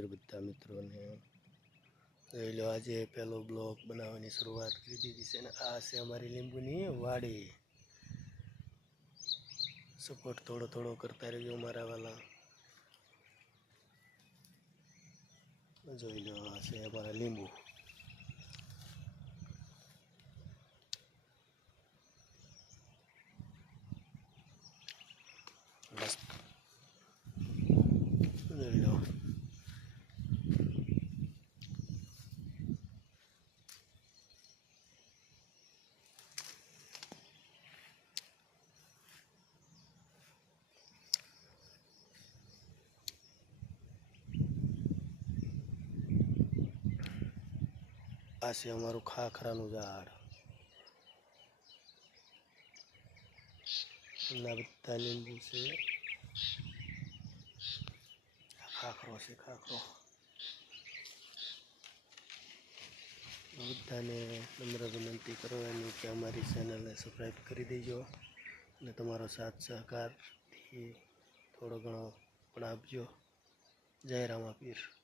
રામાપીર બધા મિત્રોને. જોઈ લો, આજે પહેલો બ્લોગ બનાવવાની શરૂઆત કરી દીધી છે ને આ છે અમારી લીંબુની વાડી. સપોર્ટ થોડો થોડો કરતા રહેજો મારા વાલા. જોઈ લો, આ છે અમારા લીંબુ. મસ્ત જોઈ લો. આ છે અમારું ખાખરાનું ઝાડ. ના બધા લીંબુ છે. ખાખરો છે, ખાખરો. બધાને નમ્ર વિનંતી કરવાની કે અમારી ચેનલને સબસ્ક્રાઈબ કરી દેજો અને તમારો સાથ સહકારથી થોડો ઘણો પણ આપજો. જય રામાપીર.